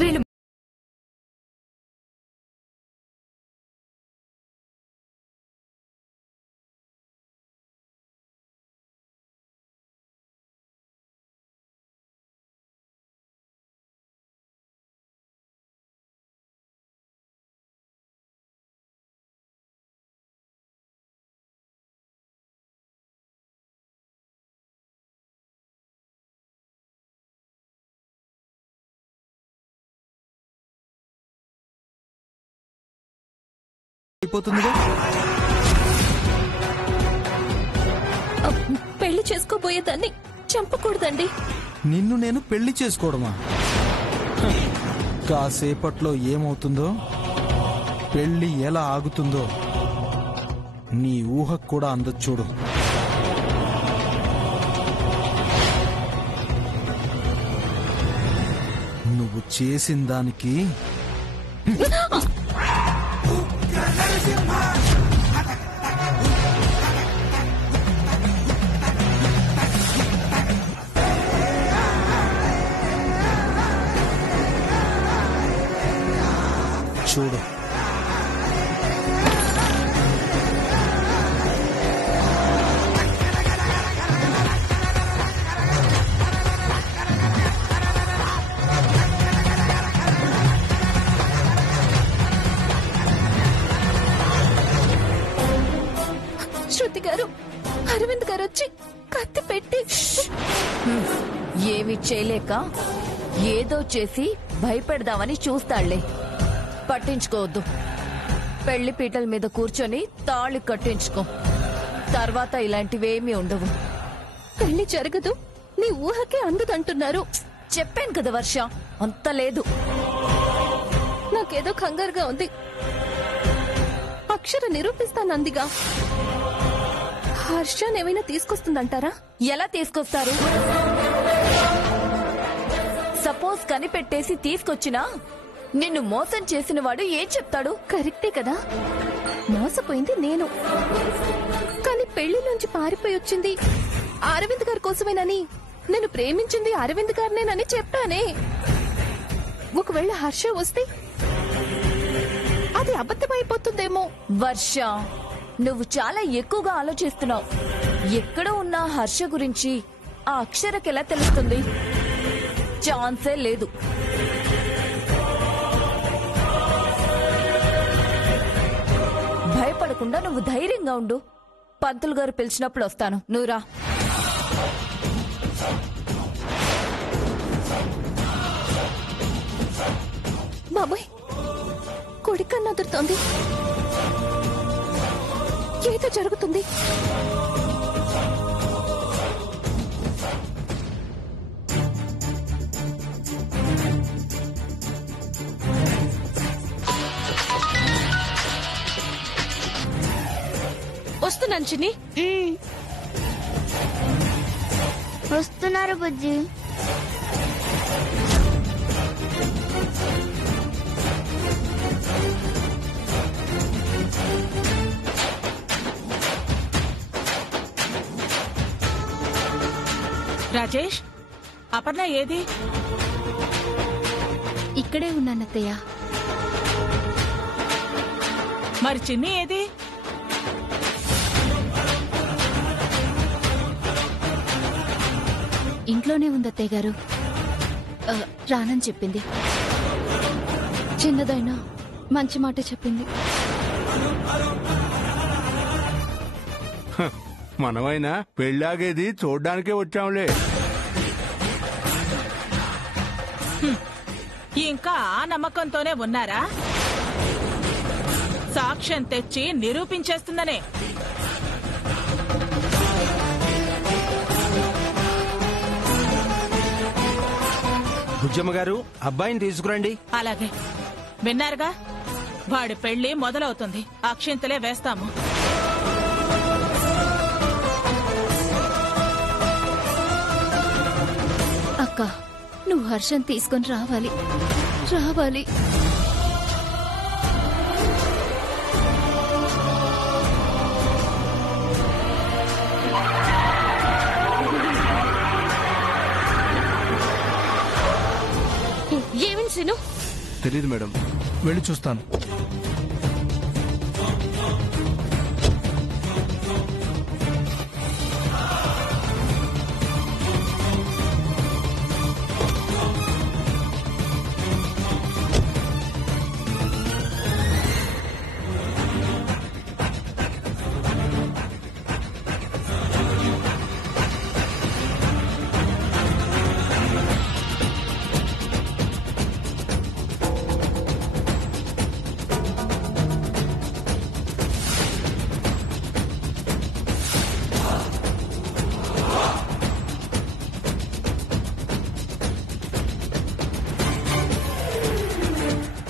వీళ్ళు పెళ్లి చేసుకోబోయేదాన్ని చంపకూడదండి. నిన్ను నేను పెళ్లి చేసుకోవడమా? కాసేపట్లో ఏమవుతుందో, పెళ్లి ఎలా ఆగుతుందో నీ ఊహకు కూడా అందదు చూడు. నువ్వు చేసిన దానికి చూడు. శృతి గారు, అరవింద్ గారు వచ్చి కత్తి పెట్టి ఏమి చేయలేక ఏదో చేసి భయపెడదామని చూస్తాళ్లే. పట్టించుకోవద్దు. పెళ్లి పీటల మీద కూర్చొని తాళి కట్టించుకో. తర్వాత ఇలాంటివేమీ ఉండవు. పెళ్లి జరగదు, నీ ఊహకే అందదంటున్నారు. చెప్పాను కదా వర్ష, అంత లేదు. నాకేదో కంగారుగా ఉంది. అక్షర నిరూపిస్తానందిగా. హర్షనేమైనా తీసుకొస్తుందంటారా? ఎలా తీసుకొస్తారు? సపోజ్ కనిపెట్టేసి తీసుకొచ్చినా నిన్ను మోసం చేసిన వాడు ఏం చెప్తాడు? కరెక్టే కదా, మోసపోయింది నేను. కానీ పెళ్లి నుంచి పారిపోయి వచ్చింది అరవింద్ గారి కోసమేనని, నేను ప్రేమించింది అరవింద్ గారినేనని చెప్పానే. ఒకవేళ హర్ష వస్తే అది అబద్ధమైపోతుందేమో. వర్ష, నువ్వు చాలా ఎక్కువగా ఆలోచిస్తున్నావు. ఎక్కడ ఉన్న హర్ష గురించి ఆ అక్షరకెలా తెలుస్తుంది? ఛాన్సే లేదు. భయపడకుండా నువ్వు ధైర్యంగా ఉండు. పంతులు గారు పిలిచినప్పుడు వస్తాను, నువ్వురా. బాబాయ్, కొడికన్నా అదురుతోంది. ఏదో జరుగుతుంది. వస్తున్నాను చిన్ని. వస్తున్నారు బుజ్జి. రాజేష్, అపర్ణ ఏది? ఇక్కడే ఉన్నానత్తయ్య. మరి చిన్ని ఏది? ఇంట్లోనే ఉంది అత్తయ్య గారు. రానని చెప్పింది. చిన్నదైనా మంచి మాట చెప్పింది. మనమైనా పెళ్ళాగేది చూడ్డానికే వచ్చాంలే. ఇంకా ఆ నమ్మకంతోనే ఉన్నారా? సాక్ష్యం తెచ్చి నిరూపించేస్తుందనే. బుజ్జమ్మ గారు, అబ్బాయిని తీసుకురండి. అలాగే. విన్నారుగా, వాడి పెళ్లి మొదలవుతుంది. అక్షింతలే వేస్తాము. అక్క, నువ్వు హర్షం తీసుకొని రావాలి. రావాలి. ఏమిటి సీను? తెలియదు మేడం. వెళ్ళి చూస్తాను.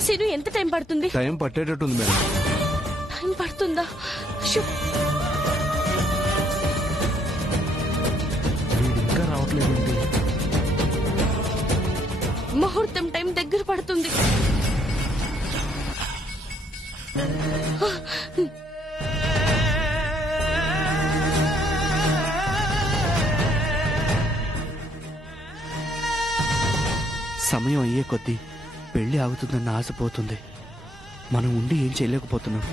సీను, ఎంత టైం పడుతుంది? టైం పట్టేటట్టుంది మేడం. టైం పడుతుందా? షూ. వీడు ఇంకా రావట్లేదండి. ముహూర్తం టైం దగ్గర పడుతుంది. సమయం అయ్యే కొద్దీ పెళ్లి ఆగుతుందన్న ఆశ పోతుంది. మనం ఉండి ఏం చేయలేకపోతున్నాం.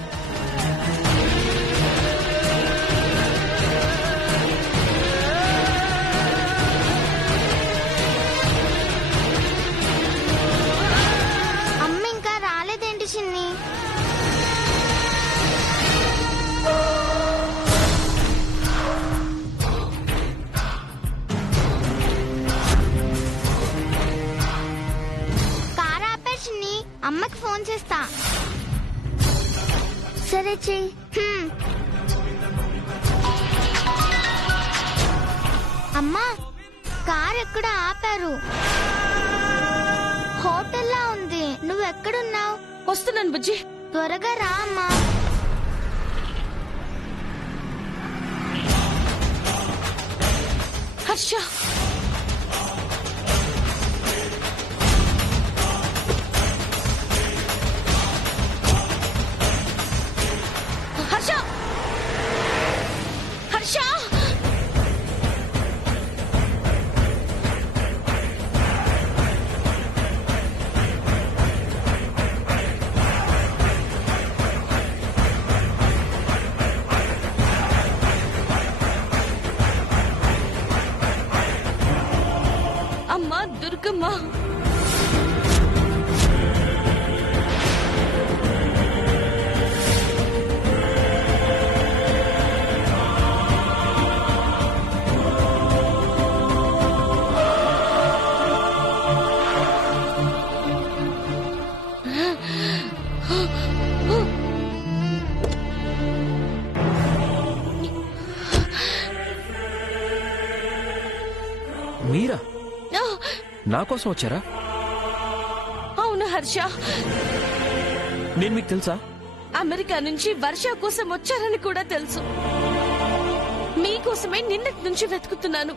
అమ్మ ఇంకా రాలేదేంటి చిన్ని? కార్ ఆపే చిన్ని, అమ్మకి ఫోన్ చేస్తా. సరే చెయ్యి. అమ్మా, కార్ ఎక్కడ ఆపారు? హోటల్లా ఉంది. నువ్వెక్కడున్నావు? వస్తున్నాను బుజ్జి. త్వరగా రా అమ్మా. హర్ష, హర్ష, హర్ష. అమ్మా దుర్గమ్మ, మీరా? నా కోసం వచ్చారా? అవును హర్ష. నేను మీకు తెలుసా? అమెరికా నుంచి వర్ష కోసం వచ్చారని కూడా తెలుసు. మీకోసమే నిన్నటి నుంచి వెతుకుతున్నాను.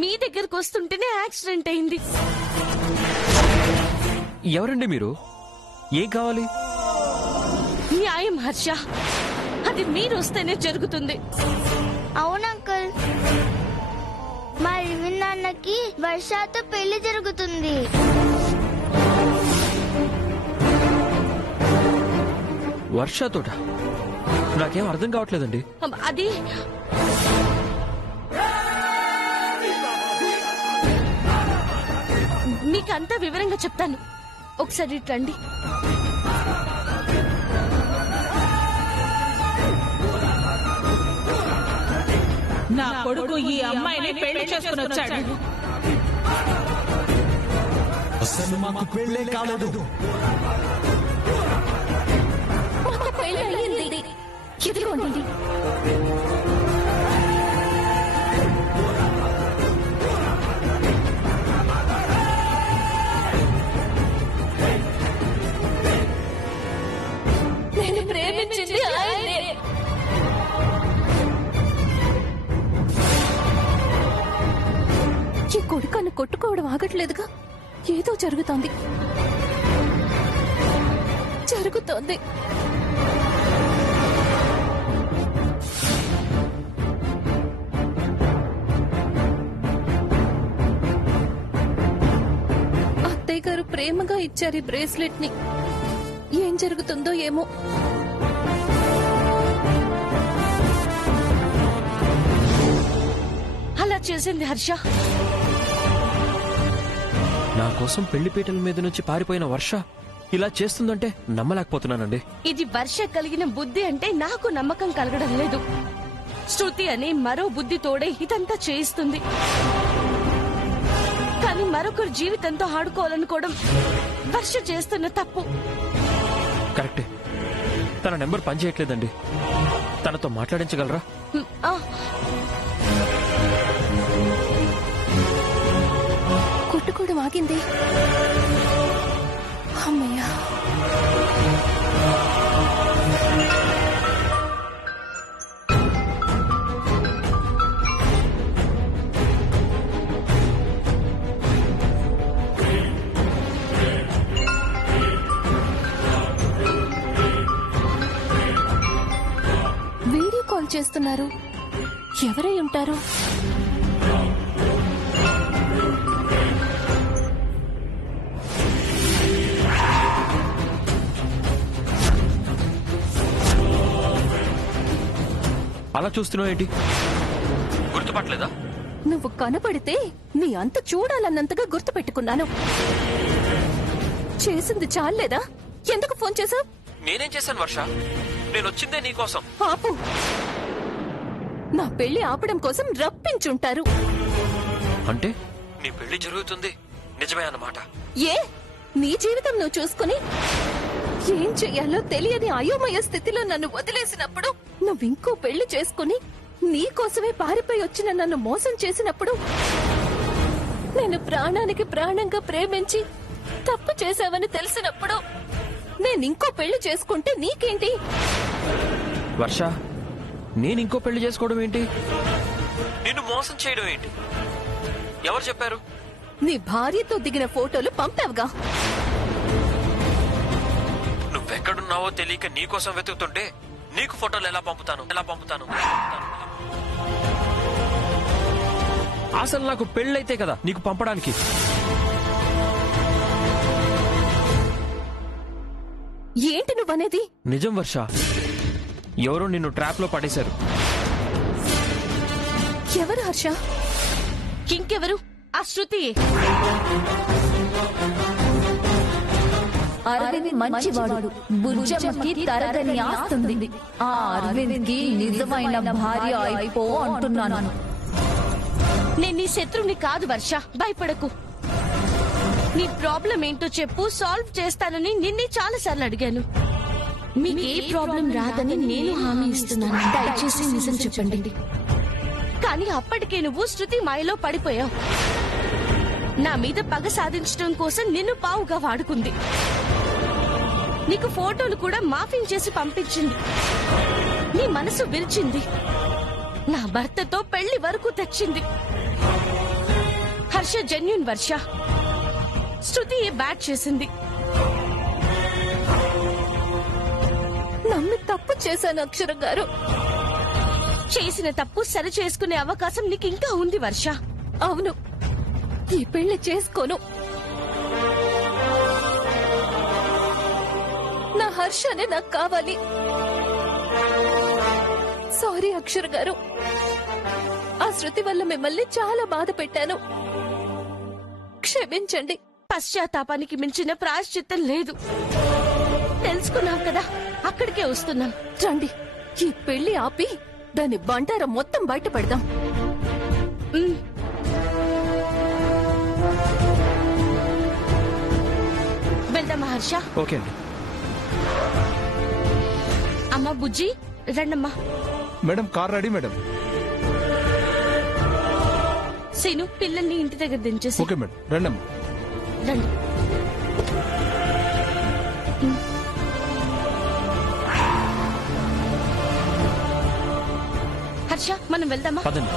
మీ దగ్గరకు వస్తుంటేనే యాక్సిడెంట్ అయింది. ఎవరండి మీరు? ఏం కావాలి? న్యాయం హర్ష, అది మీరు వస్తేనే జరుగుతుంది. అవును అంకుల్, మా రివిన్ నాన్నకి వర్షాతో పెళ్లి జరుగుతుంది. వర్షతోట? నాకేం అర్థం కావట్లేదండి. అది మీకంతా వివరంగా చెప్తాను. ఒకసారి రండి. నా కొడుకు ఈ అమ్మాయిని పెళ్లి చేసుకుని వచ్చాడు. అసలు మాకు పెళ్ళే కాలేదు. ఇదిగోండి. నేను ప్రేమించింది ఆయనే. ఈ కొడుకన్న కొట్టుకోవడం ఆగట్లేదుగా. ఏదో జరుగుతోంది. అత్తయ్య గారు ప్రేమగా ఇచ్చారు ఈ బ్రేస్లెట్ ని. ఏం జరుగుతుందో ఏమో. అలా చేసింది హర్ష. నా కోసం పెళ్లిపీటల మీద నుంచి పారిపోయిన వర్ష ఇలా చేస్తుందంటే నమ్మలేకపోతున్నానండి. ఇది వర్ష కలిగిన బుద్ధి అంటే నాకు నమ్మకం కలగడం లేదు. శృతి అనే మరో బుద్ధి తోడే ఇదంతా చేయిస్తుంది. కానీ మరొకరు జీవితంతో ఆడుకోవాలనుకోవడం వర్ష చేస్తున్న తప్పు. కరెక్టే. తన నెంబర్ పనిచేయట్లేదండి. తనతో మాట్లాడించగలరా? కొట్టుకోవడం ఆగింది. అమ్మయ్యా. వీడియో కాల్ చేస్తున్నారు. ఎవరై ఉంటారు? అలా చూస్తున్నావు ఏంటి? గుర్తుపట్టలేదా? నువ్వు కనపడితే నీ అంత చూడాలన్నంతగా గుర్తుపెట్టుకున్నాను. చేసింది చాలేదా? ఎందుకు ఫోన్ చేశావు? నేనేం చేశాను వర్ష? నేను వచ్చిందే నీకోసం. ఆపు. నా పెళ్లి ఆపడం కోసం రప్పించుంటారు. అంటే నీ పెళ్లి జరుగుతుంది నిజమే అన్నమాట. ఏ నీ జీవితం నువ్వు చూసుకుని ఏం చెయ్యాలో తెలియని అయోమయ స్థితిలో నన్ను వదిలేసినప్పుడు, నువ్వింకో పెళ్లి చేసుకుని నీ కోసమే పారిపోయి వచ్చిన నన్ను మోసం చేసినప్పుడు, నేను ప్రాణానికి ప్రాణంగా ప్రేమించి తప్పు చేశావని తెలిసినప్పుడు, నేనింకో పెళ్లి చేసుకుంటే నీకేంటి? వర్ష, నేనింకో పెళ్లి చేసుకోవడం ఏంటి? నిన్ను మోసం చేయడం ఏంటి? ఎవరు చెప్పారు? నీ భార్యతో దిగిన ఫోటోలు పంపావుగా. నువ్వెక్కడున్నావో తెలియక నీకోసం వెతుకుతుంటే నీకు ఫోటోలు ఎలా పంపుతాను? అసలు నాకు పెళ్ళైతే కదా నీకు పంపడానికి. ఏంటి నువ్వనేది? నిజం వర్ష. ఎవరో నిన్ను ట్రాప్ లో పడేశారు. ఎవరు హర్ష? ఇంకెవరు? ఆ శృతి. అరవింద్ మంచివాడు, బుజ్జమ్మకి తరగని ఆస్తుంది. ఆ అరవింద్ కి నిజమైన భార్య అయిపో అంటున్నాను. నేను నీ శత్రువుని కాదు వర్ష, భయపడకు. నీ ప్రాబ్లం ఏంటో చెప్పు, సాల్వ్ చేస్తానని నిన్నే చాలా సార్లు అడిగాను. మీకు ఏ ప్రాబ్లం రాదని నేను హామీ ఇస్తున్నాను. దయచేసి నిజం చెప్పండి. కానీ అప్పటికే నువ్వు శృతి మాయలో పడిపోయావు. నా మీద పగ సాధించడం కోసం నిన్ను పావుగా వాడుకుంది. నీకు ఫోటోలు కూడా మాఫింగ్ చేసి పంపించింది. నీ మనసు విరిచింది. నా భర్తతో పెళ్లి వరకు తెచ్చింది. హర్ష జెన్యూన్ వర్ష. శృతి బ్యాడ్ చేసింది. నమ్మి తప్పు చేశాను అక్షర గారు. చేసిన తప్పు సరి చేసుకునే అవకాశం నీకు ఇంకా ఉంది వర్ష. అవును, ఈ పెళ్లి చేసుకోను. నా హర్షనే నాకు కావాలి. సారీ అక్షర్ గారు, ఆ శృతి వల్ల మిమ్మల్ని చాలా బాధ పెట్టాను. క్షమించండి. పశ్చాత్తాపానికి మించిన ప్రాయశ్చిత్తం లేదు. తెలుసుకున్నావు కదా, అక్కడికే వస్తున్నాం. రండి, ఈ పెళ్లి ఆపి దాని బండారం మొత్తం బయట పెడదాం. వెళ్దామా హర్ష? ఓకే అండి. అమ్మా బుజ్జి రండమ్మా. Madam car ready madam. Seenu పిల్లల్ని ఇంటి దగ్గర దించేసి. ఓకే మేడం, రండమ్మా. రండి. హర్ష మనం వెళ్దామా? పదండి.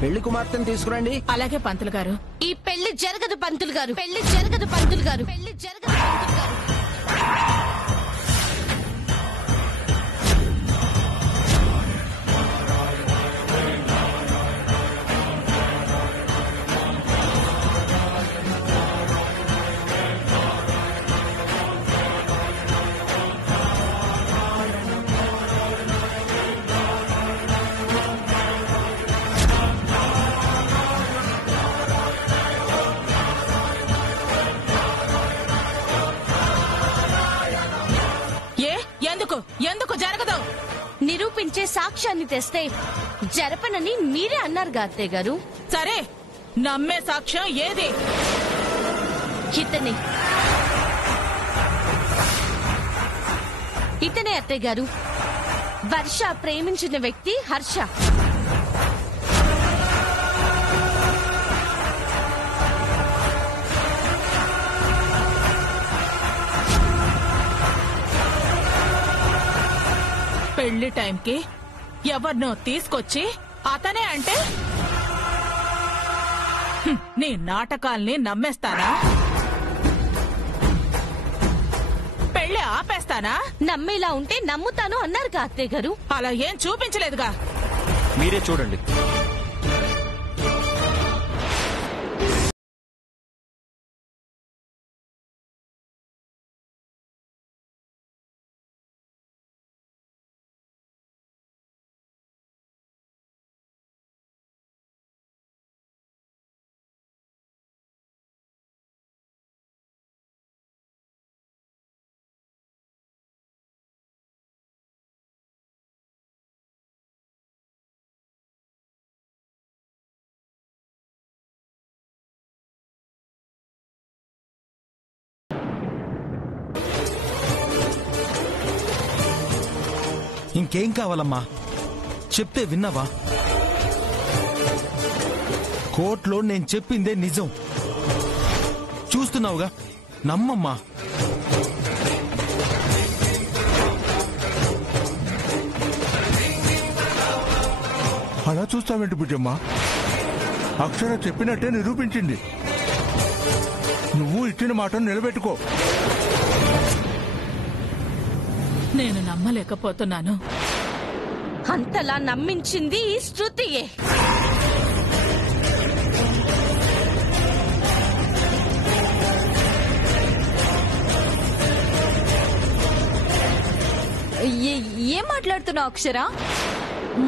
పెళ్లి కుమార్తెను తీసుకురండి. అలాగే పంతులు గారు. ఈ పెళ్లి జరగదు పంతులు గారు, పెళ్లి జరగదు పంతులు గారు, పెళ్లి జరగదు పంతులు గారు. ఎందుకు జరగదు? నిరూపించే సాక్ష్యాన్ని తెస్తే జరపనని మీరే అన్నారుగా అత్తయ్య గారు. సరే, నమ్మే సాక్ష్యం ఏది? ఇతనే అత్తయ్య గారు. వర్ష ప్రేమించిన వ్యక్తి హర్ష. పెళ్లి టైంకి ఎవరినో తీసుకొచ్చి అతనే అంటే నీ నాటకాల్ని నమ్మేస్తానా? పెళ్లి ఆపేస్తానా? నమ్మేలా ఉంటే నమ్ముతాను అన్నారుగా అత్తయ్య గారు. అలా ఏం చూపించలేదుగా. మీరే చూడండి. ఇంకేం కావాలమ్మా? చెప్తే విన్నావా? కోర్టులో నేను చెప్పిందే నిజం. చూస్తున్నావుగా, నమ్మమ్మా. అలా చూస్తావేంటి బుజ్జమ్మ? అక్షర చెప్పినట్టే నిరూపించింది. నువ్వు ఇచ్చిన మాటను నిలబెట్టుకో. నేను నమ్మలేకపోతున్నాను. అంతలా నమ్మించింది శృతియే. ఏం మాట్లాడుతున్నావు అక్షర?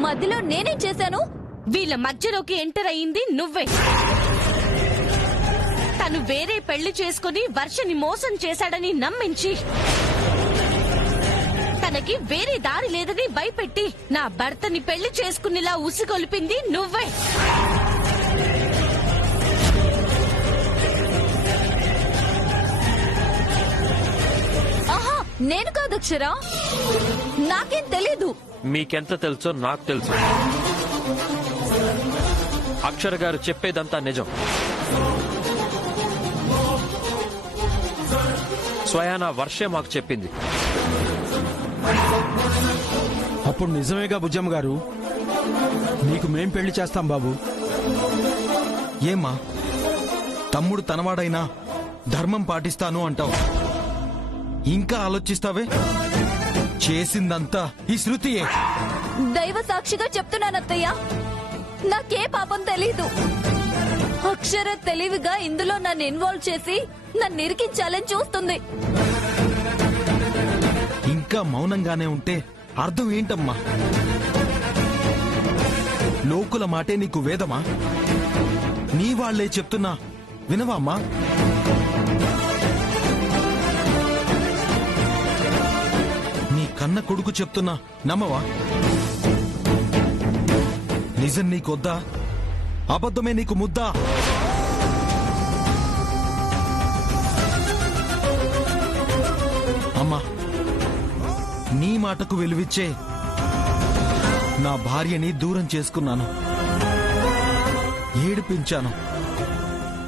మధ్యలో నేనేం చేశాను? వీళ్ళ మధ్యలోకి ఎంటర్ అయింది నువ్వే. తను వేరే పెళ్లి చేసుకుని వర్షని మోసం చేశాడని నమ్మించి తనకి వేరే దారి లేదని భయపెట్టి నా భర్తని పెళ్లి చేసుకునేలా ఉసిగొలిపింది నువ్వే. ఆహా, నేను కాదు అక్షర. నాకేం తెలీదు. మీకెంత తెలుసో నాకు తెలుసు. అక్షర గారు చెప్పేదంతా నిజం. స్వయానా వర్షే మాకు చెప్పింది. అప్పుడు నిజమేగా బుజ్జమ్మ గారు? నీకు మేం పెళ్లి చేస్తాం బాబు. ఏమ్మా, తమ్ముడు తనవాడైనా ధర్మం పాటిస్తాను అంటావు, ఇంకా ఆలోచిస్తావే? చేసిందంతా ఈ శృతియే. దైవ సాక్షిగా చెప్తున్నానత్తయ్య, నాకే పాపం తెలీదు. అక్షర తెలివిగా ఇందులో నన్ను ఇన్వాల్వ్ చేసి నన్ను ఇరికించాలని చూస్తుంది. ఇంకా మౌనంగానే ఉంటే అర్థం ఏంటమ్మా? లోకుల మాటే నీకు వేదమా? నీ వాళ్లే చెప్తున్నా వినవామ్మా? నీ కన్న కొడుకు చెప్తున్నా నమ్మవా? నిజం నీకొద్దా? అబద్ధమే నీకు ముద్దా? అమ్మా, నీ మాటకు విలువిచ్చే నా భార్యని దూరం చేసుకున్నాను, ఏడిపించాను,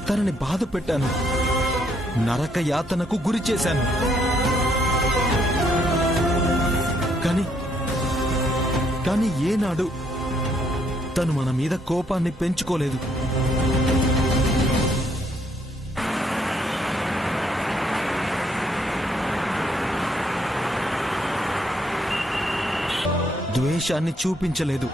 తనని బాధ పెట్టాను, నరక యాతనకు గురి చేశాను. కానీ ఏనాడు తను మన మీద కోపాన్ని పెంచుకోలేదు. ద్వేషాన్ని చూపించలేదు.